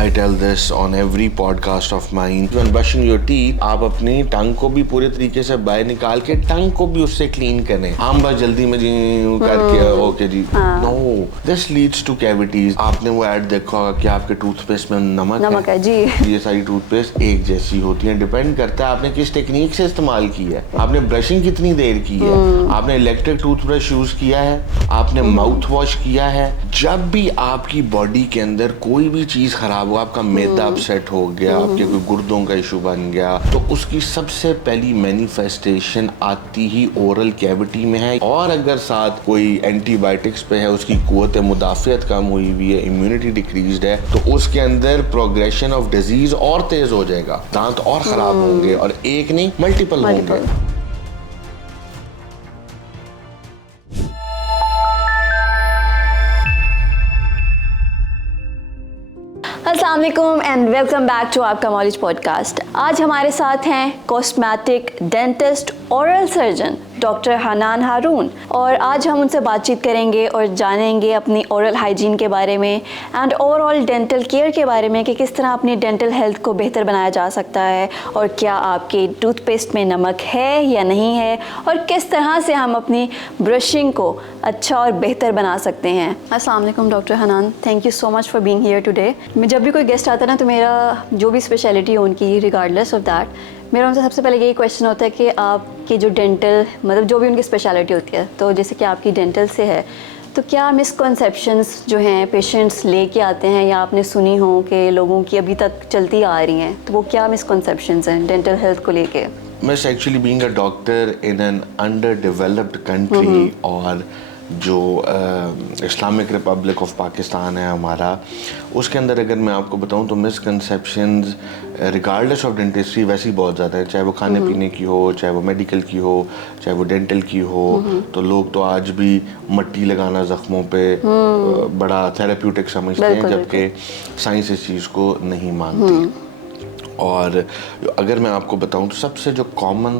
I tell this on every podcast of mine. When brushing your teeth, आप अपनी टंग को भी पूरे तरीके से बाहर निकाल के टंग को भी उससे क्लीन करें। हम बस जल्दी में जी करके ओके जी, no, this leads to cavities. आपने वो ऐड देखा होगा कि आपके टूथपेस्ट में नमक है जी। ये सारी टूथपेस्ट एक जैसी होती है, डिपेंड करता है आपने किस टेक्निक से इस्तेमाल की है, आपने ब्रशिंग कितनी देर की है, आपने इलेक्ट्रिक टूथब्रश यूज किया है, आपने माउथ वॉश किया है। जब भी आपकी बॉडी के अंदर कोई भी चीज खराब हो, आपका मैदा अपसेट हो गया, आपके कोई गुर्दों का इशू बन गया, तो उसकी सबसे पहली मैनिफेस्टेशन आती ही ओरल कैविटी में है। और अगर साथ कोई एंटीबायोटिक्स पे है, उसकी कुव्वत मुदाफियत कम हुई हुई है, इम्यूनिटी डिक्रीज्ड है, तो उसके अंदर प्रोग्रेशन ऑफ डिजीज और तेज हो जाएगा, दांत और खराब होंगे, और एक नहीं मल्टीपल होंगे। अस्सलाम वालेकुम एंड वेलकम बैक टू आपका नॉलेज पॉडकास्ट। आज हमारे साथ हैं cosmetic dentist oral surgeon doctor Hanan Haroon, और आज हम उनसे बातचीत करेंगे और जानेंगे अपनी ओरल हाइजीन के बारे में एंड ओवरऑल डेंटल केयर के बारे में कि किस तरह अपनी डेंटल हेल्थ को बेहतर बनाया जा सकता है, और क्या आपके टूथपेस्ट में नमक है या नहीं है, और किस तरह से हम अपनी ब्रशिंग को अच्छा और बेहतर बना सकते हैं। अस्सलाम वालेकुम doctor Hanan, thank you so much for being here today. जब भी कोई गेस्ट आता है ना, तो मेरा जो भी स्पेशलिटी हो उनकी, रिगार्डलेस ऑफ दैट, मेरा उनसे सबसे पहले यही क्वेश्चन होता है कि आपकी जो डेंटल, मतलब जो भी उनकी स्पेशलिटी होती है, तो जैसे कि आपकी डेंटल से है, तो क्या मिसकंसेप्शंस जो हैं पेशेंट्स लेके आते हैं या आपने सुनी हो कि लोगों की अभी तक चलती आ रही हैं, तो वो क्या मिसकंसेप्शंस हैं डेंटल हेल्थ को लेके? Miss, actually being a doctor in an underdeveloped country, और जो इस्लामिक रिपब्लिक ऑफ पाकिस्तान है हमारा, उसके अंदर अगर मैं आपको बताऊं तो मिसकंसेप्शंस रिगार्डलेस ऑफ डेंटिस्ट्री वैसे ही बहुत ज़्यादा है, चाहे वो खाने पीने की हो, चाहे वो मेडिकल की हो, चाहे वो डेंटल की हो। तो लोग तो आज भी मट्टी लगाना ज़ख्मों पे बड़ा थेरेप्यूटिक समझते हैं, जबकि साइंस इस चीज़ को नहीं मानती। और अगर मैं आपको बताऊं तो सबसे जो कॉमन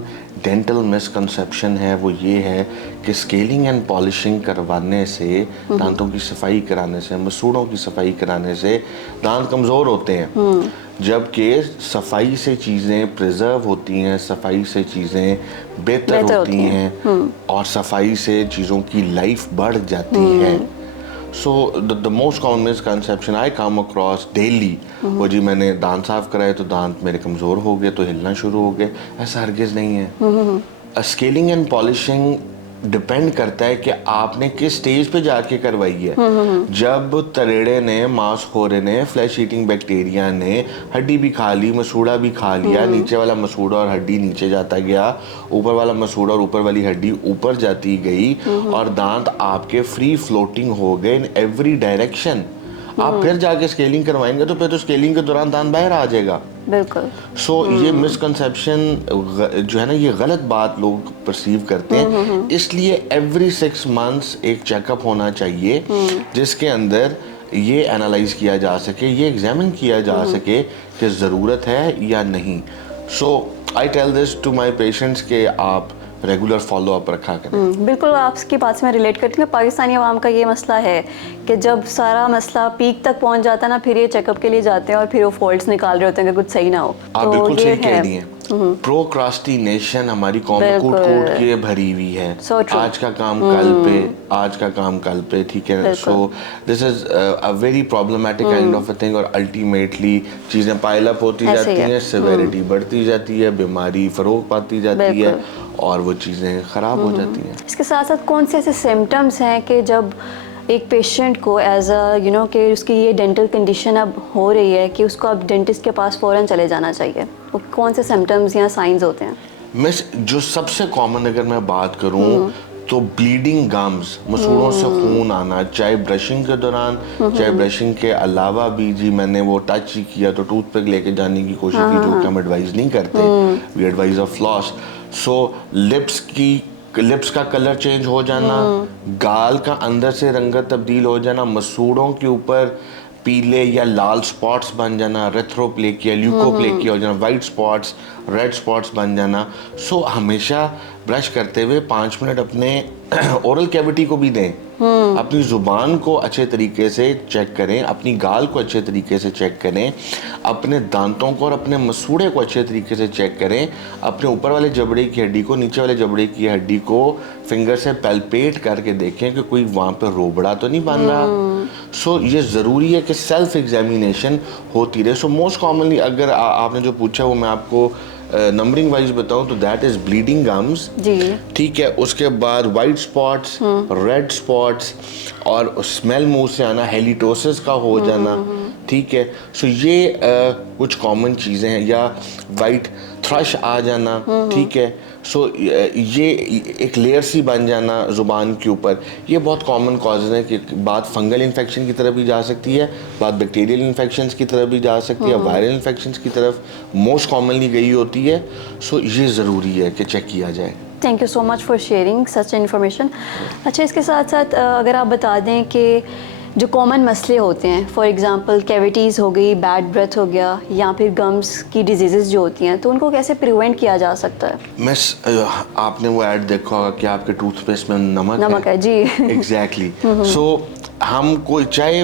डेंटल मिसकंसेप्शन है वो ये है कि स्केलिंग एंड पॉलिशिंग करवाने से, दांतों की सफाई कराने से, मसूड़ों की सफाई कराने से दांत कमज़ोर होते हैं, जबकि सफाई से चीज़ें प्रिजर्व होती हैं, सफाई से चीज़ें बेहतर होती हैं, और सफाई से चीज़ों की लाइफ बढ़ जाती है। So the most common misconception I come across daily, वो जी मैंने दांत साफ कराए तो दांत मेरे कमज़ोर हो गए तो हिलना शुरू हो गए, ऐसा हरगिज़ नहीं है। स्केलिंग एंड पॉलिशिंग डिपेंड करता है कि आपने किस स्टेज पे जाके करवाई है। जब तरेड़े ने, मांसखोरे ने, फ्लैश ईटिंग बैक्टीरिया ने हड्डी भी खा ली, मसूड़ा भी खा लिया, नीचे वाला मसूड़ा और हड्डी नीचे जाता गया, ऊपर वाला मसूड़ा और ऊपर वाली हड्डी ऊपर जाती गई, और दांत आपके फ्री फ्लोटिंग हो गए इन एवरी डायरेक्शन। आप फिर जाके स्केलिंग करवाएंगे तो फिर तो स्केलिंग के दौरान दांत बाहर आ जाएगा। बिल्कुल। सो ये मिसकंसेप्शन जो है ना, ये गलत बात लोग परसीव करते हैं, इसलिए एवरी 6 मंथ्स एक चेकअप होना चाहिए, जिसके अंदर ये एनालाइज किया जा सके, ये एग्जामिन किया जा सके कि ज़रूरत है या नहीं। So I tell this to my patients के आप रेगुलर फॉलो अप रखा करें। बिल्कुल, आपकी बात से मैं रिलेट करती हूँ। पाकिस्तानी अवाम का ये मसला है कि जब सारा मसला पीक तक पहुँच जाता है ना, फिर ये चेकअप के लिए जाते हैं और फिर वो फॉल्ट्स निकाल रहे होते हैं कि कुछ सही ना हो। आप तो बिल्कुल ये सही कह रही हैं। प्रोक्रास्टिनेशन हमारी कौम कूट कूट के भरी हुई है। आज का काम कल पे, आज का काम कल पे, ठीक है। So this is a very problematic kind of a thing, और अल्टीमेटली चीज़ें पाइल अप होती जाती हैं, सिवियरिटी बढ़ती जाती है, बीमारी फरोग पाती जाती है, और वो चीज़ें ख़राब हो जाती हैं। इसके साथ साथ कौन से ऐसे सिम्टम्स हैं कि जब एक पेशेंट को एज अ कि उसकी ये डेंटल कंडीशन अब हो रही है कि उसको अब डेंटिस्ट के पास फ़ौरन चले जाना चाहिए, वो कौन से सिम्टम्स या साइंस होते हैं? मिस, जो सबसे कॉमन अगर मैं बात करूं तो ब्लीडिंग गम्स, मसूड़ों से खून आना, चाहे ब्रशिंग के दौरान, चाहे ब्रशिंग के अलावा भी। जी मैंने वो टच ही किया तो टूथपिक लेके जाने की कोशिश की, जो कि हम एडवाइज नहीं करते, we advise of floss. So lips का कलर चेंज हो जाना, गाल का अंदर से रंगत तब्दील हो जाना, मसूड़ों के ऊपर पीले या लाल स्पॉट्स बन जाना, रेथ्रोप्लेकिया, ल्यूकोप्लेकिया हो जाना, वाइट स्पॉट्स, रेड स्पॉट्स बन जाना। सो हमेशा ब्रश करते हुए 5 मिनट अपने ओरल कैविटी को भी दें, अपनी ज़ुबान को अच्छे तरीके से चेक करें, अपनी गाल को अच्छे तरीके से चेक करें, अपने दांतों को और अपने मसूड़े को अच्छे तरीके से चेक करें, अपने ऊपर वाले जबड़े की हड्डी को, नीचे वाले जबड़े की हड्डी को फिंगर से पैल्पेट करके देखें कि कोई वहाँ पे रोबड़ा तो नहीं बन रहा। सो ये ज़रूरी है कि सेल्फ एग्जामिनेशन होती रहे। सो मोस्ट कॉमनली अगर आपने जो पूछा वो मैं आपको नंबरिंग वाइज बताऊं तो दैट इज ब्लीडिंग गम्स जी, ठीक है। उसके बाद वाइट स्पॉट्स, रेड स्पॉट्स और स्मेल मुंह से आना, हेलिटोसिस का हो जाना, ठीक है। सो ये कुछ कॉमन चीज़ें हैं, या वाइट थ्रश आ जाना, ठीक है। सो ये एक लेयर सी बन जाना ज़ुबान के ऊपर, ये बहुत कॉमन कॉजेज़ हैं कि बात फंगल इन्फेक्शन की तरफ भी जा सकती है, बात बैक्टीरियल इन्फेक्शंस की तरफ भी जा सकती है, वायरल इन्फेक्शंस की तरफ मोस्ट कॉमनली गई होती है। सो ये ज़रूरी है कि चेक किया जाए। Thank you so much for sharing such information. अच्छा, इसके साथ साथ अगर आप बता दें कि जो कॉमन मसले होते हैं, फॉर एग्जांपल कैविटीज़ हो गई, बैड ब्रेथ हो गया, या फिर गम्स की डिजीज़ जो होती हैं, तो उनको कैसे प्रिवेंट किया जा सकता है? मिस, आपने वो ऐड देखा होगा कि आपके टूथपेस्ट में नमक है जी। एग्जैक्टली। सो हम कोई, चाहे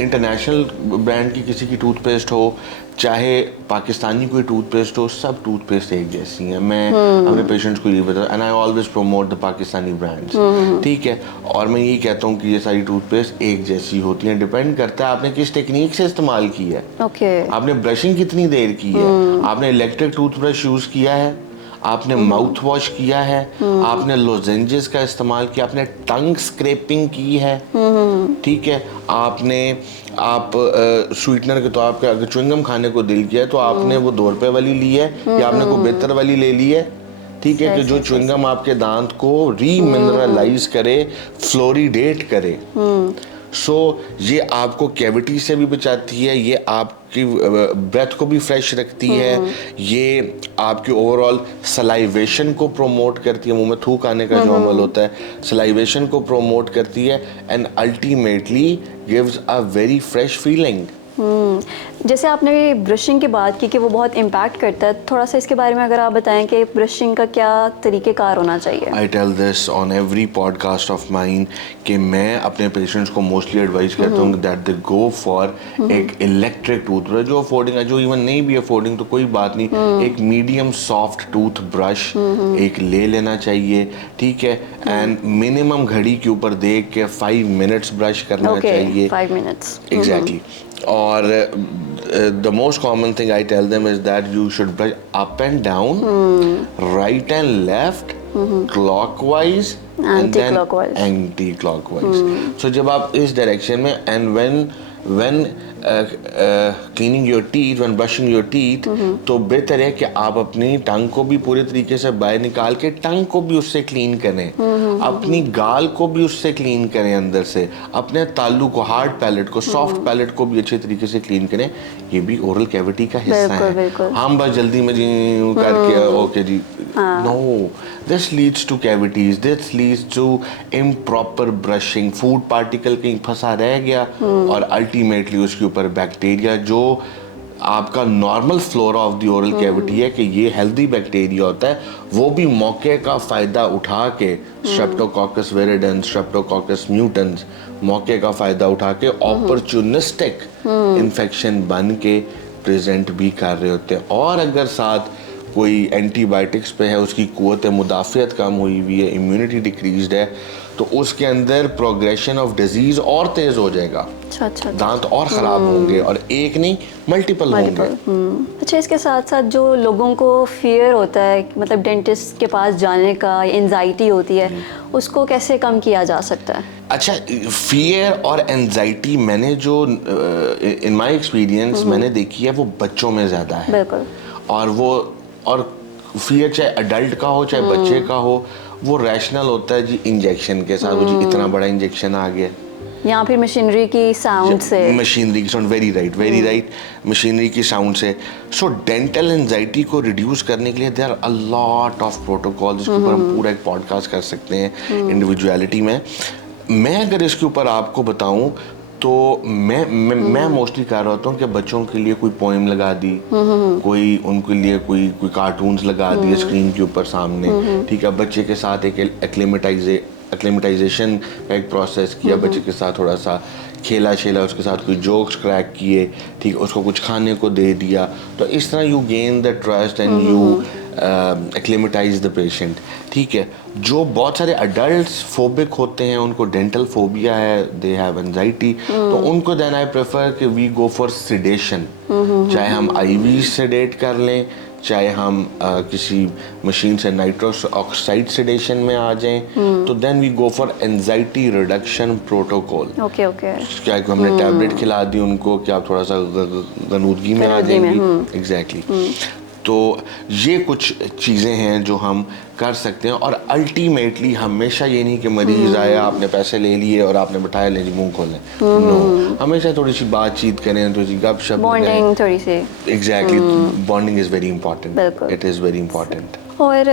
इंटरनेशनल ब्रांड की किसी की टूथपेस्ट हो, चाहे पाकिस्तानी कोई टूथपेस्ट हो, सब टूथपेस्ट एक जैसी हैं। मैं अपने पेशेंट्स को ये बताता, and I always promote the Pakistani brands, ठीक है। और मैं यही कहता हूँ कि ये सारी टूथपेस्ट एक जैसी होती हैं। डिपेंड करता है आपने किस टेक्निक से इस्तेमाल की है, आपने ब्रशिंग कितनी देर की है, आपने इलेक्ट्रिक टूथब्रश यूज़ किया है, आपने माउथ वॉश किया है, आपने लोजेंजेस का इस्तेमाल किया, आपने टंग स्क्रैपिंग की है, ठीक है। आप स्वीटनर के तौर पे अगर च्युइंगम खाने को दिल किया है तो आपने वो 2 रुपए वाली ली है या आपने कोई बेहतर वाली ले ली है, ठीक है, कि जो च्युइंगम आपके दांत को रीमिनरलाइज करे, फ्लोरिडेट करे। सो ये आपको कैविटी से भी बचाती है, ये आपकी ब्रेथ को भी फ्रेश रखती है, ये आपकी ओवरऑल सलाइवेशन को प्रोमोट करती है, मुंह में थूक आने का जो अमल होता है, सलाइवेशन को प्रोमोट करती है, and ultimately gives a very fresh feeling. जैसे आपने ब्रशिंग की बात की कि वो बहुत इम्पैक्ट करता है, थोड़ा सा इसके बारे में अगर आप बताएं कि ब्रशिंग का क्या तरीक़ेकार होना चाहिए? I tell this on every podcast of mine कि मैं अपने पेशेंट्स को मोस्टली एडवाइस करता हूँ दैट दे गो फॉर एक इलेक्ट्रिक टूथब्रश, जो अफोर्डिंग है, जो इवन नहीं भी अफोर्डिंग तो कोई बात नहीं, एक मीडियम सॉफ्ट टूथ ब्रश एक ले लेना चाहिए, ठीक है। एंड मिनिमम घड़ी के ऊपर देख के 5 मिनट्स ब्रश करना चाहिए। 5 मिनट्स एग्जैक्टली। और the most common thing I tell them is that you should brush up and down, right and left, clockwise and then anti-clockwise. So जब आप इस डायरेक्शन में, and when cleaning your teeth, when brushing your teeth, तो बेहतर है कि आप अपनी टंग को भी पूरे तरीके से बाहर निकाल के टंग को भी उससे क्लीन करें, अपनी गाल को भी उससे क्लीन करें अंदर से, अपने तालू को, हार्ड पैलेट को, सॉफ्ट पैलेट को भी अच्छे तरीके से क्लीन करें। ये भी ओरल कैविटी का हिस्सा है। हम बस जल्दी में जी करके ओके जी, no, this leads to cavities, this leads to improper brushing, food particle कहीं फंसा रह गया और अल्टीमेटली उसके ऊपर बैक्टीरिया, जो आपका normal flora of the oral cavity है कि ये हेल्दी बैक्टीरिया होता है, वो भी मौके का फ़ायदा उठा के स्ट्रेप्टोकोकस विरिडेंस, स्ट्रेप्टोकोकस म्यूटेंस, मौके का फ़ायदा उठा के ऑपर्चुनिस्टिक इन्फेक्शन बन के प्रेजेंट भी कर रहे होते हैं। और अगर साथ कोई एंटीबायोटिक्स पे है, उसकी क़ुव्वत मुदाफ़ियत कम हुई हुई है, इम्यूनिटी डिक्रीज्ड है, तो उसके अंदर प्रोग्रेशन ऑफ डिजीज़ और तेज़ हो जाएगा। अच्छा। दांत और ख़राब होंगे, और एक नहीं मल्टीपल होंगे। अच्छा, इसके साथ साथ जो लोगों को फियर होता है, मतलब डेंटिस्ट के पास जाने का, एंजाइटी होती है, उसको कैसे कम किया जा सकता है? अच्छा, फियर और एंजाइटी मैंने जो इन माय एक्सपीरियंस मैंने देखी है, वो बच्चों में ज़्यादा है। बिल्कुल। और फियर चाहे अडल्ट का हो चाहे बच्चे का हो, वो रैशनल होता है जी, इंजेक्शन के साथ, वो जी इतना बड़ा इंजेक्शन आ गया, या फिर मशीनरी की साउंड से, मशीनरी की साउंड, वेरी राइट, मशीनरी की साउंड से। सो डेंटल एंजाइटी को रिड्यूस करने के लिए there are a lot of protocol, जिसके ऊपर हम पूरा एक पॉडकास्ट कर सकते हैं इंडिविजुअलिटी में। मैं अगर इसके ऊपर आपको बताऊं तो मैं मोस्टली कर रहा होता हूँ कि बच्चों के लिए कोई पोएम लगा दी, कोई उनके लिए कोई कार्टून्स लगा दिए स्क्रीन के ऊपर सामने, ठीक है। बच्चे के साथ एक एक्लेमेटाइजेशन का एक प्रोसेस किया, बच्चे के साथ थोड़ा सा खेला शेला, उसके साथ कोई जोक्स क्रैक किए, ठीक, उसको कुछ खाने को दे दिया, तो इस तरह you gain the trust and you acclimatise the patient, ठीक है। जो बहुत सारे अडल्ट्स फोबिक होते हैं, उनको डेंटल फोबिया है, दे हैव एंजाइटी, तो उनको देन आई प्रेफर कि वी गो फॉर सिडेशन, चाहे हम आईवी सेडेट कर लें, चाहे हम किसी मशीन से नाइट्रस ऑक्साइड सेडेशन में आ जाएं, तो then we go for anxiety reduction protocol. Okay okay, क्या कि हमने टैबलेट खिला दी उनको कि आप थोड़ा सा गनूदगी में आ जाएंगी, एग्जैक्टली। तो ये कुछ चीज़ें हैं जो हम कर सकते हैं, और अल्टीमेटली हमेशा ये नहीं कि मरीज़ आया, आपने पैसे ले लिए और आपने बिठाया, ले जी मुंह खोलें, नो, हमेशा थोड़ी सी बातचीत करें, थोड़ी सी गपशप, बॉन्डिंग थोड़ी सी, exactly, bonding is very important, it is very important. और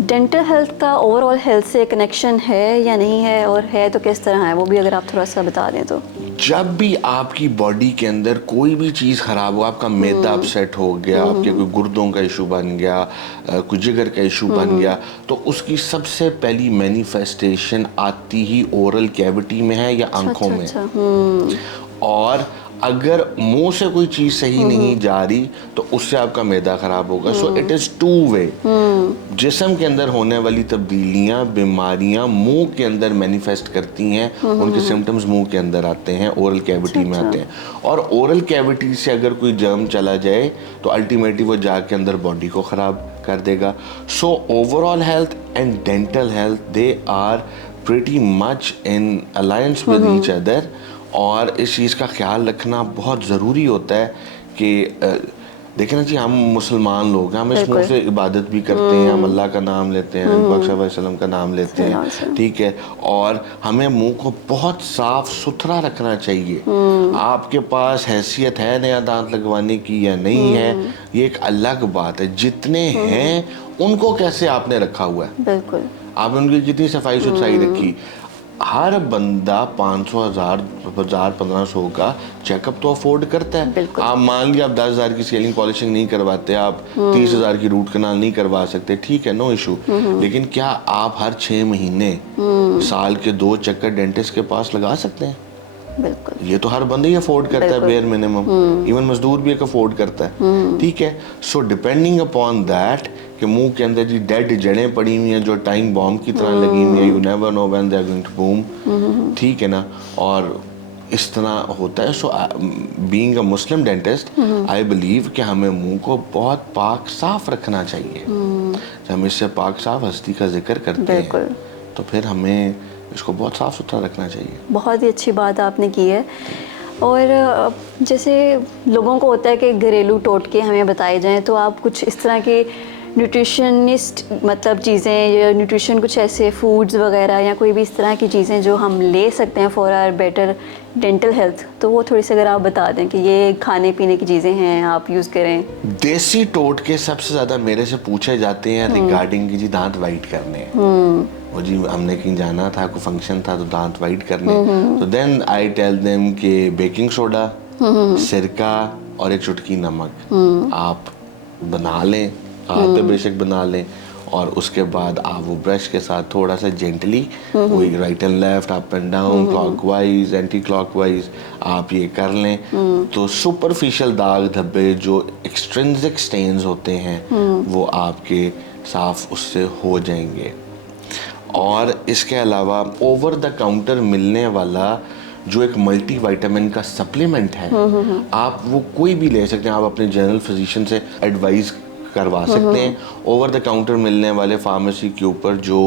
डेंटल हेल्थ का ओवरऑल हेल्थ से कनेक्शन है या नहीं है, और है तो किस तरह है, वो भी अगर आप थोड़ा सा बता दें तो। जब भी आपकी बॉडी के अंदर कोई भी चीज़ ख़राब हो, आपका मैदा अपसेट हो गया, आपके कोई गुर्दों का इशू बन गया, कोई जिगर का इशू बन गया, तो उसकी सबसे पहली मैनिफेस्टेशन आती ही ओरल कैविटी में है या आंखों में। और अगर मुंह से कोई चीज़ सही नहीं जा रही तो उससे आपका मैदा खराब होगा। So it is two way. जिस्म के अंदर होने वाली तब्दीलियां, बीमारियां मुंह के अंदर मैनिफेस्ट करती हैं, उनके सिम्टम्स मुंह के अंदर आते हैं, ओरल कैविटी में आते हैं, और ओरल कैविटी से अगर कोई जर्म चला जाए तो अल्टीमेटली वो जाके अंदर बॉडी को ख़राब कर देगा। So overall health and dental health, they are pretty much in alliance with each other, और इस चीज़ का ख्याल रखना बहुत ज़रूरी होता है कि देखें ना जी, हम मुसलमान लोग हैं, हम इस मुंह से इबादत भी करते हैं, हम अल्लाह का नाम लेते हैं, वसल्लम का नाम लेते हैं, ठीक है, और हमें मुंह को बहुत साफ सुथरा रखना चाहिए। आपके पास हैसियत है नया दांत लगवाने की या नहीं है, ये एक अलग बात है। जितने हैं उनको कैसे आपने रखा हुआ है, बिल्कुल, आपने उनकी कितनी सफाई सुथराई रखी। हर बंदा 500, 1000, 1500 का चेकअप तो अफोर्ड करता है। आप मान लिया आप 10,000 की स्केलिंग पॉलिशिंग नहीं करवाते, आप 30,000 की रूट कनाल नहीं करवा सकते, ठीक है, नो इशू, लेकिन क्या आप हर 6 महीने साल के 2 चक्कर डेंटिस्ट के पास लगा सकते हैं? बिल्कुल, ये तो हर बंदा ही अफोर्ड करता है, बेयर मिनिमम, इवन मजदूर भी एक अफोर्ड करता है, ठीक है। सो डिपेंडिंग अपॉन दैट कि मुंह के अंदर जी डेड जड़ें पड़ी हुई हैं जो टाइम बॉम्ब की तरह लगी हुई हैं, you never know when they are going to boom, ठीक है ना, और इस तरह होता है। So being a Muslim dentist, I believe कि हमें मुंह को बहुत पाक साफ रखना चाहिए। जब हम इससे पाक साफ हस्ती का जिक्र करते हैं तो फिर हमें इसको बहुत साफ सुथरा रखना चाहिए। बहुत ही अच्छी बात आपने की है। और जैसे लोगों को होता है कि घरेलू टोटके हमें बताए जाएं, तो आप कुछ इस तरह के न्यूट्रिशनिस्ट मतलब चीज़ें या न्यूट्रिशन, कुछ ऐसे फूड्स वगैरह या कोई भी इस तरह की चीज़ें जो हम ले सकते हैं for our better dental health, तो वो थोड़ी सी अगर आप बता दें कि ये खाने पीने की चीज़ें हैं, आप यूज़ करें। देसी टोटके सबसे ज़्यादा मेरे से पूछे जाते हैं रिगार्डिंग कि जी दांत वाइट करने हैं, और जी हमने कहीं जाना था, कोई फंक्शन था तो दांत वाइट करने, तो देन आई टेल देम कि बेकिंग सोडा, सिरका और एक चुटकी नमक आप बना लें, हाथ पे बेशक बना लें, और उसके बाद आप वो ब्रश के साथ थोड़ा सा जेंटली वही right and left, up and down, clockwise, anti clockwise आप ये कर लें, तो सुपरफिशियल दाग धब्बे जो एक्सट्रिंसिक स्टेन्स होते हैं वो आपके साफ उससे हो जाएंगे। और इसके अलावा ओवर द काउंटर मिलने वाला जो एक मल्टी विटामिन का सप्लीमेंट है, आप वो कोई भी ले सकते हैं, आप अपने जनरल फिजिशियन से एडवाइस करवा सकते हैं। ओवर द काउंटर मिलने वाले फार्मेसी के ऊपर जो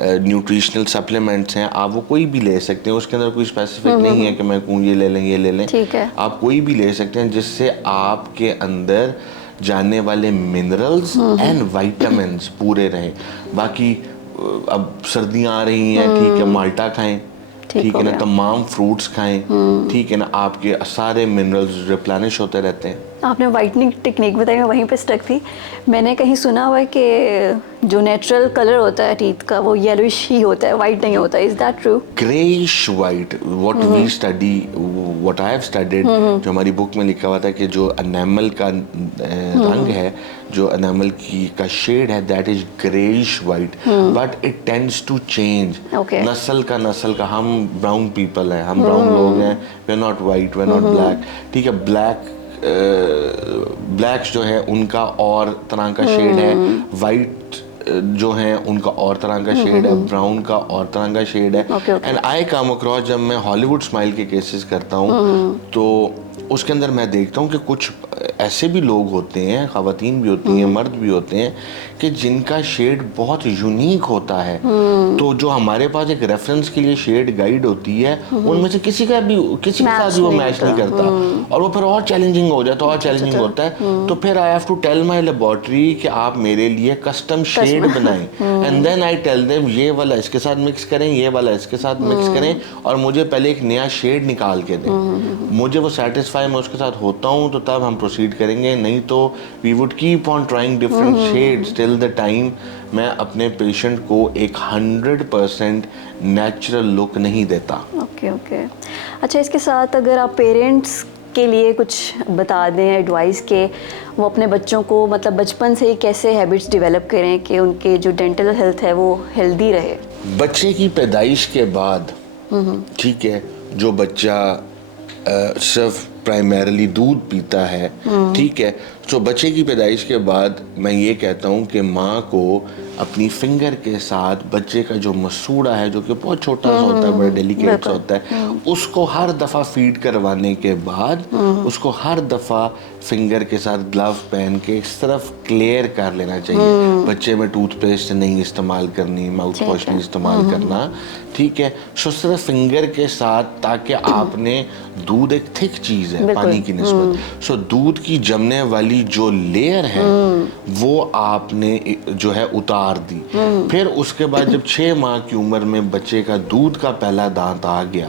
न्यूट्रिशनल सप्लीमेंट्स हैं, आप वो कोई भी ले सकते हैं, उसके अंदर कोई स्पेसिफिक नहीं है कि मैं कहूँ ये ले लें ये ले लें, ठीक है, आप कोई भी ले सकते हैं जिससे आपके अंदर जाने वाले मिनरल्स एंड विटामिन्स पूरे रहें। बाकी अब सर्दियाँ आ रही हैं, ठीक है, माल्टा खाएं, ठीक है ना, तमाम फ्रूट्स खाएं, ठीक है ना, आपके सारे मिनरल्स रिप्लेनिश होते रहते हैं। आपने वाइटनिंग टेक्निक बताई, मैं वहीं पे स्टक थी। मैंने कहीं सुना हुआ है कि जो नेचुरल कलर होता है टीथ का वो येलोइश ही होता है, वाइट नहीं होता, is that true? grayish white what we study, what I have studied, जो हमारी बुक में लिखा हुआ था कि जो एनामल का रंग है, जो एनामल की का शेड है, that is greyish white, but it tends to change Okay. नस्ल का हम ब्राउन पीपल हैं, हम ब्राउन लोग हैं, we are not white, we are not black, ठीक है। ब्लैक्स जो है उनका और तरह का शेड है, वाइट जो है उनका और तरह का शेड है, ब्राउन का और तरह का शेड है। एंड आई कम अक्रॉस, जब मैं हॉलीवुड स्माइल के केसेस करता हूँ तो उसके अंदर मैं देखता हूँ कि कुछ ऐसे भी लोग होते हैं, ख़वातीन भी होती हैं, मर्द भी होते हैं, कि जिनका शेड बहुत यूनिक होता है। तो जो हमारे पास एक रेफरेंस के लिए शेड गाइड होती है, उनमें से किसी के साथ भी वो मैच नहीं करता, और वो फिर और चैलेंजिंग हो जाता है, और चैलेंजिंग होता है। तो फिर I have to tell my laboratory कि आप मेरे लिए कस्टम शेड बनाएं, and then I tell them ये वाला इसके साथ मिक्स करें, ये वाला इसके साथ मिक्स करें, और मुझे पहले एक नया शेड निकाल के दें। मुझे वो सेटिस्फाई मैं उसके साथ होता हूँ तो तब हम प्रोसीड करेंगे, नहीं तो we would keep on trying different shades till the time मैं अपने पेशेंट को एक 100% नेचुरल लुक नहीं देता। Okay okay. अच्छा, इसके साथ अगर आप पेरेंट्स के लिए कुछ बता दें एडवाइस के वो अपने बच्चों को मतलब बचपन से ही कैसे हैबिट्स डेवलप करें कि उनके जो डेंटल हेल्थ है वो हेल्दी रहे। बच्चे की पैदाइश के बाद, ठीक है, जो बच्चा सिर्फ प्राइमरीली दूध पीता है, ठीक है, तो बच्चे की पैदाइश के बाद मैं ये कहता हूँ कि माँ को अपनी फिंगर के साथ बच्चे का जो मसूड़ा है, जो कि बहुत छोटा सा होता है, बड़ा डेलिकेट सा होता है, उसको हर दफ़ा फीड करवाने के बाद उसको हर दफ़ा फिंगर के साथ ग्लव पहन के इस तरफ क्लियर कर लेना चाहिए। बच्चे में टूथपेस्ट नहीं इस्तेमाल करनी, माउथ वॉश नहीं इस्तेमाल करना, ठीक है। सो सिर्फ फिंगर के साथ, ताकि आपने दूध एक थिक चीज़ है पानी की निस्बत, सो दूध की जमने वाली जो लेयर है वो आपने जो है उतार दी। फिर उसके बाद जब 6 माह की उम्र में बच्चे का दूध का पहला दांत आ गया,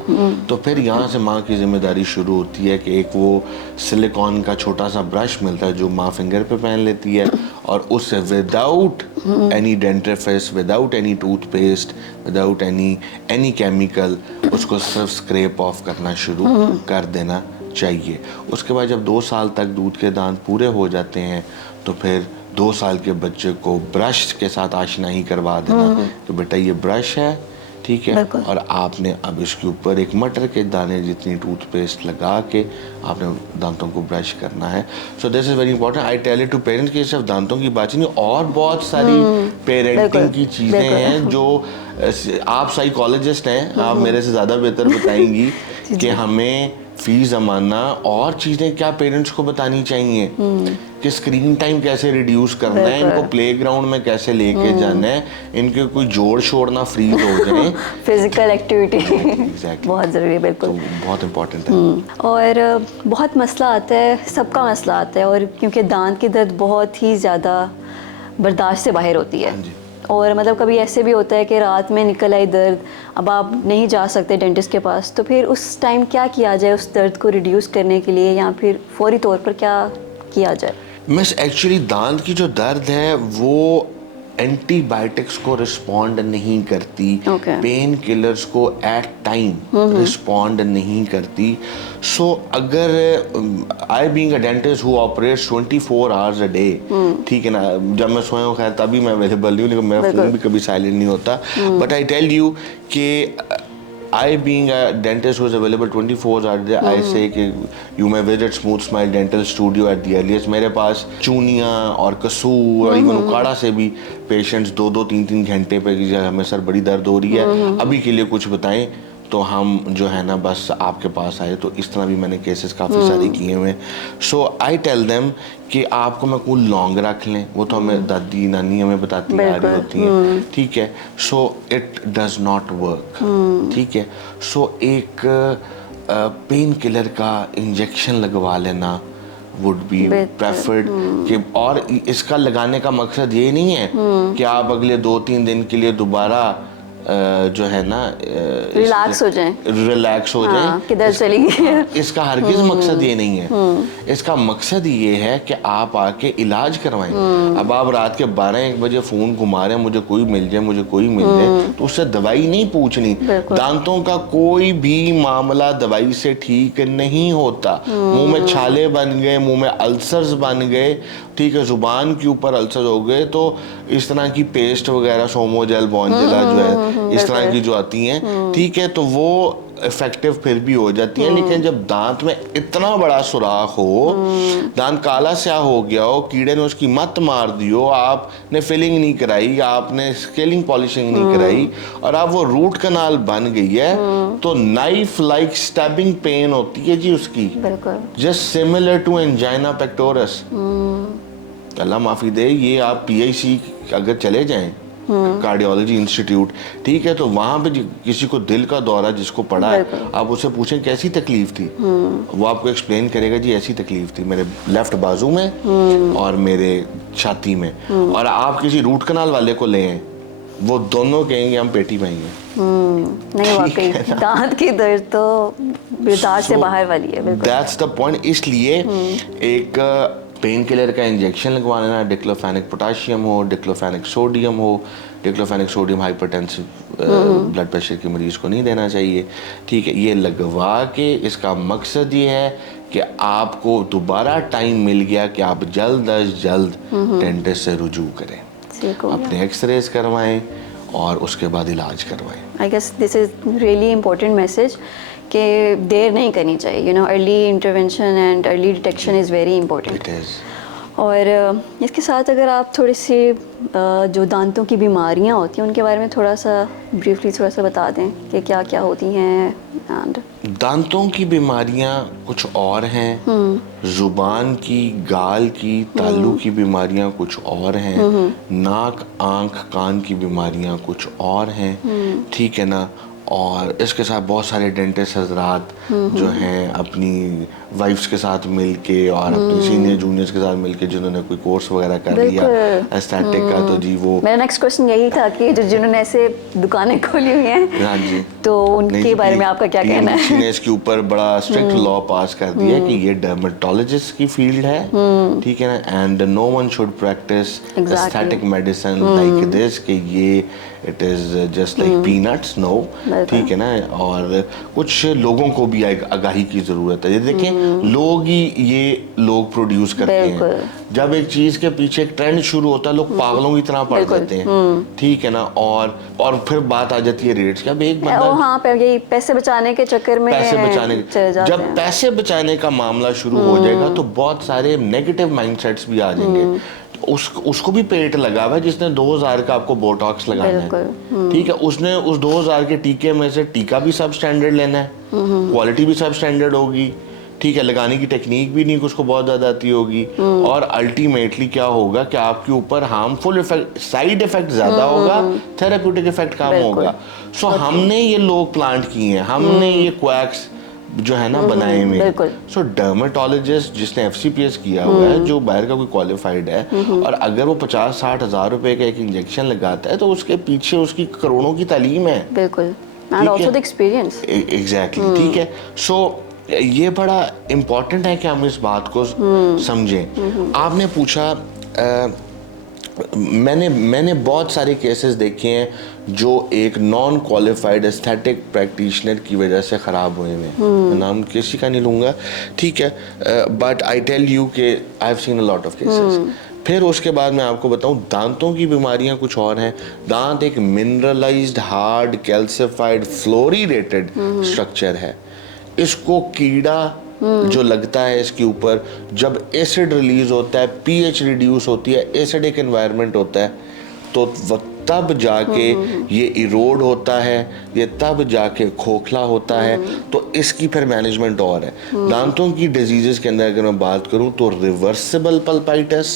तो फिर यहाँ से माँ की जिम्मेदारी शुरू होती है कि एक वो सिलिकॉन का छोटा सा ब्रश मिलता है जो माँ फिंगर पे पहन लेती है, और उससे without any dentifrice, without any toothpaste, without any chemical उसको सिर्फ स्क्रैप ऑफ करना शुरू कर देना चाहिए। उसके बाद जब 2 साल तक दूध के दांत पूरे हो जाते हैं तो फिर 2 साल के बच्चे को ब्रश के साथ आशनाई करवा देना कि बेटा ये ब्रश है, ठीक है, और आपने अब इसके ऊपर एक मटर के दाने जितनी टूथपेस्ट लगा के आपने दांतों को ब्रश करना है। So this is very important. I tell it to parents कि सिर्फ दांतों की बात नहीं, और बहुत सारी पेरेंटिंग की चीज़ें हैं जो आप साइकोलॉजिस्ट हैं, आप मेरे से ज़्यादा बेहतर बताएंगी कि हमें फी ज़माना और चीज़ें क्या पेरेंट्स को बतानी चाहिए, कि स्क्रीन टाइम कैसे रिड्यूस करना है, इनको प्लेग्राउंड में कैसे लेके जाना है, इनके कोई जोड़ शोड़ ना फ्रीज हो जाए। Physical activity Exactly. बहुत ज़रूरी है, बिल्कुल, तो बहुत इम्पोर्टेंट है। और बहुत मसला आता है, सबका मसला आता है, और क्योंकि दांत की दर्द बहुत ही ज़्यादा बर्दाश्त से बाहर होती है, और मतलब कभी ऐसे भी होता है कि रात में निकल आई दर्द, अब आप नहीं जा सकते डेंटिस्ट के पास, तो फिर उस टाइम क्या किया जाए उस दर्द को रिड्यूस करने के लिए, या फिर फौरी तौर पर क्या किया जाए? मिस, एक्चुअली दांत की जो दर्द है वो एंटीबायोटिक्स को रिस्पॉन्ड नहीं करती, पेन किलर्स को एट टाइम रिस्पॉन्ड नहीं करती। सो अगर I being a dentist who operates 24 hours a day, ठीक है ना, जब मैं सोया हूँ खैर तभी मैं अवेलेबल नहीं हूँ, लेकिन मेरा फोन भी कभी साइलेंट नहीं होता, बट आई टेल यू कि I being a dentist who is available 24 hours a day, I say कि you may visit Smooth Smile Dental Studio at the earliest। मेरे पास चूनिया और कसूर और इवन उकाड़ा से भी पेशेंट्स 2-2, 3-3 घंटे पे कि हमें सर बड़ी दर्द हो रही है, अभी के लिए कुछ बताएं, तो हम जो है ना बस आपके पास आए। तो इस तरह भी मैंने केसेस काफ़ी सारे किए हुए। सो आई टेल देम कि आपको मैं कोई लॉन्ग रख लें, वो तो हमें दादी नानी हमें बताती आ रही होती हैं, ठीक है। So it does not work, ठीक है। सो एक पेन किलर का इंजेक्शन लगवा लेना वुड बी प्रेफर्ड कि, और इसका लगाने का मकसद ये नहीं है कि आप अगले 2-3 दिन के लिए दोबारा जो है ना रिलैक्स हो जाएं, रिलैक्स हो जाएं। किधर चली गई। इसका हरगिज मकसद ये नहीं है। इसका मकसद ये है कि आप आके इलाज करवाएं। अब आप रात के 12-1 बजे फोन घुमा रहे हैं, मुझे कोई मिल जाए, मुझे कोई मिल जाए, तो उससे दवाई नहीं पूछनी। दांतों का कोई भी मामला दवाई से ठीक नहीं होता। मुंह में छाले बन गए, मुंह में अल्सर्स बन गए, ठीक है, जुबान के ऊपर अल्सर हो गए, तो इस तरह की पेस्ट वगैरह, सोमोजेल, बॉन्जेला जो है, इस तरह की जो आती हैं, ठीक है, तो वो इफेक्टिव फिर भी हो जाती है। लेकिन जब दांत में इतना बड़ा सुराख हो, दांत काला स्याह हो गया हो, कीड़े ने उसकी मत मार दी हो, आपने फिलिंग नहीं कराई, आपने स्केलिंग पॉलिशिंग नहीं कराई, और अब वो रूट कनाल बन गई है, तो नाइफ लाइक स्टैबिंग पेन होती है जी उसकी, just similar to angina pectoris. अल्लाह माफी दे, ये आप PIC अगर चले जाएं, कार्डियोलॉजी इंस्टीट्यूट, ठीक है, तो वहां पे किसी को दिल का दौरा जिसको पड़ा है, आप उससे पूछें कैसी तकलीफ थी, वो आपको एक्सप्लेन करेगा जी ऐसी तकलीफ थी मेरे लेफ्ट बाजू में और मेरे छाती में। और आप किसी रूट कनाल वाले को ले आए, वो दोनों कहेंगे हम पेटी में ही हैं। नहीं, वाकई दांत की दर्द तो बर्दाश्त से बाहर वाली है। That's the point. इसलिए एक पेन किलर का इंजेक्शन लगवा लेना, डिक्लोफेनिक पोटाशियम हो, डिक्लोफेनिक सोडियम हो। Diclofenac sodium hypertensive blood pressure के मरीज को नहीं देना चाहिए, ठीक है। ये लगवा के इसका मकसद ये है कि आपको दोबारा टाइम मिल गया कि आप जल्द अज जल्द डेंटिस्ट से रुजू करें, अपने एक्सरेज करवाएं और उसके बाद इलाज करवाएं। I guess this is really important message कि देर नहीं करनी चाहिए, you know, early intervention and early detection is very important. It is. और इसके साथ अगर आप थोड़ी सी जो दांतों की बीमारियां होती हैं उनके बारे में थोड़ा सा ब्रीफली थोड़ा सा बता दें कि क्या क्या होती हैं। एंड दांतों की बीमारियां कुछ और हैं, जुबान की, गाल की, तालू की बीमारियां कुछ और हैं, नाक, आंख, कान की बीमारियां कुछ और हैं, ठीक है ना। और इसके साथ बहुत सारे डेंटिस्ट हजरात जो हैं अपनी वाइफ्स के साथ मिलके और अपने सीनियर जूनियर्स के साथ मिलके जिन्होंने कोई कोर्स वगैरह कर लिया एस्थेटिक का, तो जी वो मेरा नेक्स्ट क्वेश्चन यही था कि जिन्होंने ऐसे दुकानें खोली हुई हैं, हाँ जी, तो उनके बारे में आपका क्या कहना है? ने इसके ऊपर बड़ा स्ट्रिक्ट लॉ पास कर दिया कि ये डर्मेटोलॉजिस्ट की फील्ड है, ठीक है ना, and no one should practice aesthetic medicine like this, कि ये it is just like peanuts, no, ठीक है ना। और कुछ लोगों को भी आगाही की जरूरत है। देखिए, लोग ही ये लोग प्रोड्यूस करते हैं। जब एक चीज के पीछे एक ट्रेंड शुरू होता है, लोग पागलों की तरह पड़ जाते हैं, ठीक है ना। और फिर बात आ जाती है रेट्स की। अब एक बंदा, हाँ, यही पैसे बचाने के चक्कर में जब पैसे बचाने का मामला शुरू हो जाएगा तो बहुत सारे नेगेटिव माइंडसेट्स भी आ जाएंगे। उसको भी पेट लगा हुआ है जिसने 2000 का आपको बोटॉक्स लगाना है, ठीक है, उसने उस 2000 के टीके में से टीका भी सब स्टैंडर्ड लेना है, क्वालिटी भी सब स्टैंडर्ड होगी, ठीक है, लगाने की टेक्निक भी नहीं उसको बहुत ज्यादा आती होगी, और अल्टीमेटली क्या होगा कि आपके ऊपर हार्मफुल इफेक्ट, साइड इफेक्ट ज्यादा होगा, थेरेप्यूटिक इफेक्ट कम होगा। सो हमने ये लोग प्लांट किए हैं, हमने ये क्वैक्स जो है ना बनाए में। सो डर्मेटोलॉजिस्ट जिसने FCPS किया हुआ है, जो बाहर का कोई क्वालिफाइड है, और अगर वो 50-60 हज़ार रुपए का एक इंजेक्शन लगाता है तो उसके पीछे उसकी करोड़ों की तालीम है। बिल्कुल, and also the experience. Exactly, ठीक है। सो ये बड़ा इम्पोर्टेंट है कि हम इस बात को समझें। आपने पूछा, मैंने बहुत सारे केसेस देखे हैं जो एक नॉन क्वालिफाइड एस्थेटिक प्रैक्टिशनर की वजह से ख़राब हुए हैं। मैं नाम किसी का नहीं लूँगा, ठीक है, बट आई टेल यू कि I have seen a lot of cases. फिर उसके बाद मैं आपको बताऊं, दांतों की बीमारियां कुछ और हैं। दांत एक मिनरलाइज्ड, हार्ड, कैल्सिफाइड, फ्लोरिडेटेड स्ट्रक्चर है। इसको कीड़ा जो लगता है इसके ऊपर, जब एसिड रिलीज होता है, pH रिड्यूस होती है, एसिडिक एनवायरनमेंट होता है, तो तब जाके ये इरोड होता है, ये तब जाके खोखला होता है। तो इसकी फिर मैनेजमेंट और है। दांतों की डिजीजेस के अंदर अगर मैं बात करूं तो reversible pulpitis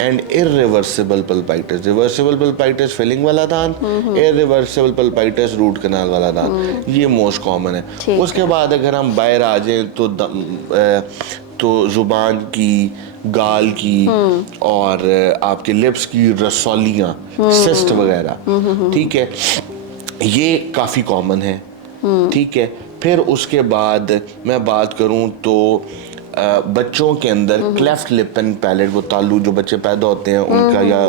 and irreversible pulpitis. Reversible pulpitis filling वाला दांत, इरिवर्सिबल पल्पाइटिस रूट कनाल वाला दांत, ये मोस्ट कॉमन है। उसके बाद अगर हम बाहर आ जाए तो जुबान की, गाल की, और आपके लिप्स की रसौलियाँ, सिस्ट वगैरह, ठीक है, ये काफ़ी कॉमन है, ठीक है। फिर उसके बाद मैं बात करूं तो बच्चों के अंदर क्लेफ्ट लिप एंड पैलेट, वो तालू जो बच्चे पैदा होते हैं उनका या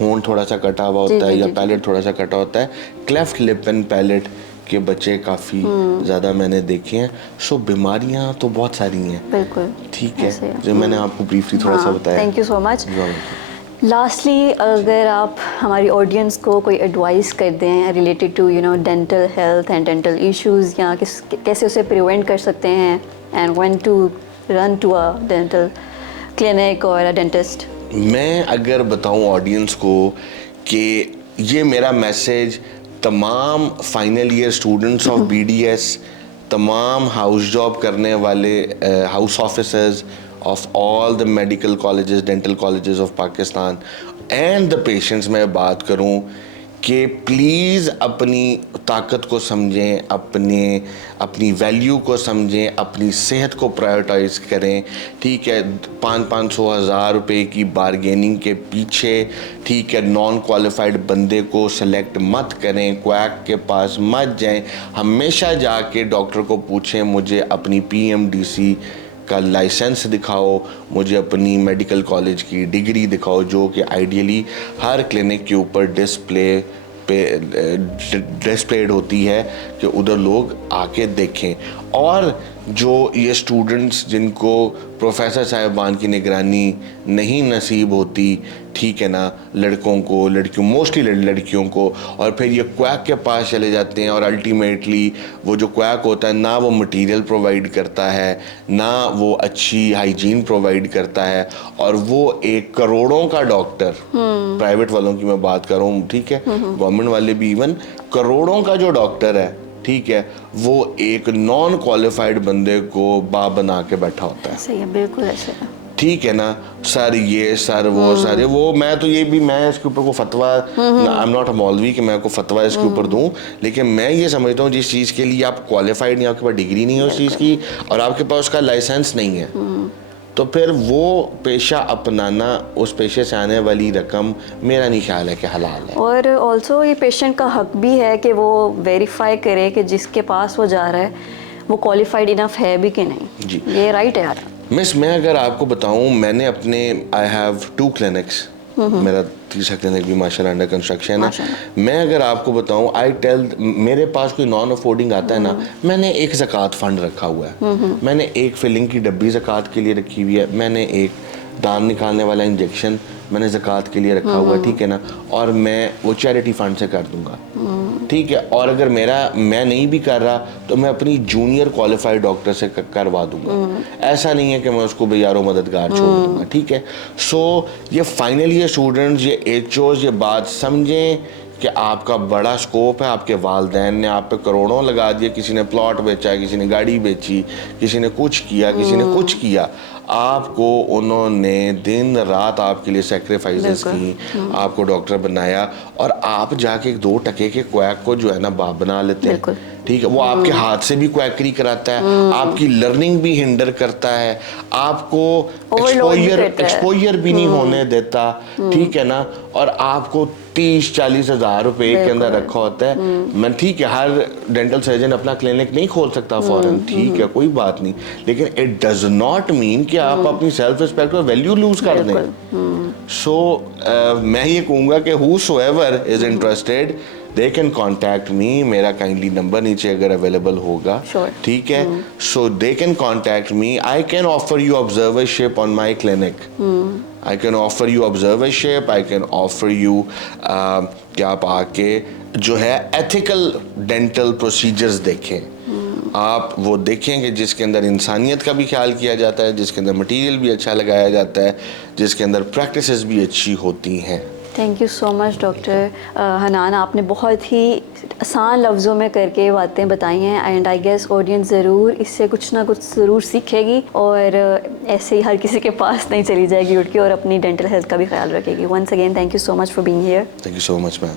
होंठ थोड़ा सा कटा हुआ होता है या पैलेट थोड़ा सा कटा होता है, क्लेफ्ट लिप एंड पैलेट के बच्चे काफ़ी ज़्यादा मैंने देखे हैं। सो बीमारियां तो बहुत सारी हैं, बिल्कुल, ठीक है, जो मैंने आपको ब्रीफली थोड़ा सा बताया। Thank you so much. Lastly, अगर आप हमारी ऑडियंस को कोई एडवाइस कर दें related to dental health and dental issues, या कैसे उसे प्रिवेंट कर सकते हैं, and when to run to a dental clinic और अ डेंटिस्ट। मैं अगर बताऊं ऑडियंस को कि ये मेरा मैसेज तमाम final year students of BDS, तमाम हाउस जॉब करने वाले house officers of all the medical colleges, dental colleges of Pakistan and the patients में बात करूं कि प्लीज़ अपनी ताकत को समझें, अपनी वैल्यू को समझें, अपनी सेहत को प्रायोरिटाइज करें, ठीक है। 500-1000 रुपए की बारगेनिंग के पीछे, ठीक है, नॉन क्वालिफाइड बंदे को सेलेक्ट मत करें, क्वैक के पास मत जाएं। हमेशा जाके डॉक्टर को पूछें मुझे अपनी PMDC का लाइसेंस दिखाओ, मुझे अपनी मेडिकल कॉलेज की डिग्री दिखाओ, जो कि आइडियली हर क्लिनिक के ऊपर डिस्प्लेड होती है कि उधर लोग आके देखें। और जो ये स्टूडेंट्स जिनको प्रोफेसर साहिबान की निगरानी नहीं नसीब होती, ठीक है ना, लड़कियों मोस्टली लड़कियों को, और फिर ये क्वैक के पास चले जाते हैं और अल्टीमेटली वो जो क्वैक होता है ना वो मटेरियल प्रोवाइड करता है, ना वो अच्छी हाइजीन प्रोवाइड करता है, और वो एक करोड़ों का डॉक्टर, प्राइवेट वालों की मैं बात कर रहा हूँ, ठीक है, गवर्नमेंट वाले भी इवन, करोड़ों का जो डॉक्टर है, ठीक है, वो एक नॉन क्वालिफाइड बंदे को बाप बना के बैठा होता है। सही है, बिल्कुल ऐसे, ठीक है ना, सर ये सर वो सर वो, मैं तो ये भी, मैं इसके ऊपर को फतवा, आई एम नॉट अ मौलवी कि मैं को फतवा इसके ऊपर दूं, लेकिन मैं ये समझता हूँ जिस चीज़ के लिए आप क्वालिफाइड नहीं, आपके पास डिग्री नहीं है उस चीज़ की, और आपके पास उसका लाइसेंस नहीं है, तो फिर वो पेशा अपनाना, उस पेशे से आने वाली रकम मेरा नहीं ख्याल है कि हलाल है। और ऑल्सो ये पेशेंट का हक भी है कि वो वेरीफाई करे कि जिसके पास वो जा रहा है वो क्वालिफाइड इनफ है भी कि नहीं। जी, ये राइट है यार। मिस, मैं अगर आपको बताऊं, मैंने अपने आई हैव 2 क्लिनिक्स, मेरा तीसरा क्लिनिक भी माशाल्लाह अंडर कंस्ट्रक्शन है। मैं अगर आपको बताऊं, आई टेल, मेरे पास कोई नॉन अफोर्डिंग आता है ना, मैंने एक ज़कात फंड रखा हुआ है, मैंने एक फिलिंग की डब्बी ज़कात के लिए रखी हुई है, मैंने एक दांत निकालने वाला इंजेक्शन मैंने ज़कात के लिए रखा हुआ है, ठीक है ना, और मैं वो चैरिटी फंड से कर दूंगा, ठीक है। और अगर मैं नहीं भी कर रहा तो मैं अपनी जूनियर क्वालिफाइड डॉक्टर से करवा दूंगा। ऐसा नहीं है कि मैं उसको बेयारो मददगार छोड़ दूंगा, ठीक है। सो ये फाइनल ईयर स्टूडेंट्स, ये HOs ये बात समझें कि आपका बड़ा स्कोप है, आपके वालदैन ने आप पे करोड़ों लगा दिए, किसी ने प्लॉट बेचा, किसी ने गाड़ी बेची, किसी ने कुछ किया, किसी ने कुछ किया, आपको उन्होंने दिन रात आपके लिए सेक्रीफाइसेस की, आपको डॉक्टर बनाया, और आप जाके 2 टके के क्वैक को जो है ना बाप बना लेते हैं, ठीक है। वो आपके हाथ से भी क्वैकरी कराता है, आपकी लर्निंग भी हिंडर करता है, आपको एक्सपोजर भी नहीं होने देता, ठीक है ना, और आपको 30-40 हज़ार रुपए के अंदर रखा होता है। मैं, ठीक है, हर डेंटल सर्जन अपना क्लिनिक नहीं खोल सकता फौरन, ठीक है, कोई बात नहीं, लेकिन इट डज नॉट मीन कि आप अपनी सेल्फ रिस्पेक्ट और वैल्यू लूज कर दें। सो मैं ये कहूँगा कि whosoever is interested, they can contact me, मेरा काइंडली नंबर नीचे अगर अवेलेबल होगा, ठीक है, so they can contact me, I can offer you observership on my clinic, I can offer you observership, I can offer you कि आप आके जो है एथिकल डेंटल प्रोसीजर्स देखें, आप वो देखें कि जिसके अंदर इंसानियत का भी ख्याल किया जाता है, जिसके अंदर मटेरियल भी अच्छा लगाया जाता है, जिसके अंदर प्रैक्टिसेस भी अच्छी होती हैं। Thank you so much doctor Hanan, आपने बहुत ही आसान लफ्ज़ों में करके बातें बताई हैं, एंड आई गेस ऑडियंस ज़रूर इससे कुछ ना कुछ ज़रूर सीखेगी, और ऐसे ही हर किसी के पास नहीं चली जाएगी उठ के, और अपनी डेंटल हेल्थ का भी ख्याल रखेगी। Once again thank you so much for being here. Thank you so much ma'am.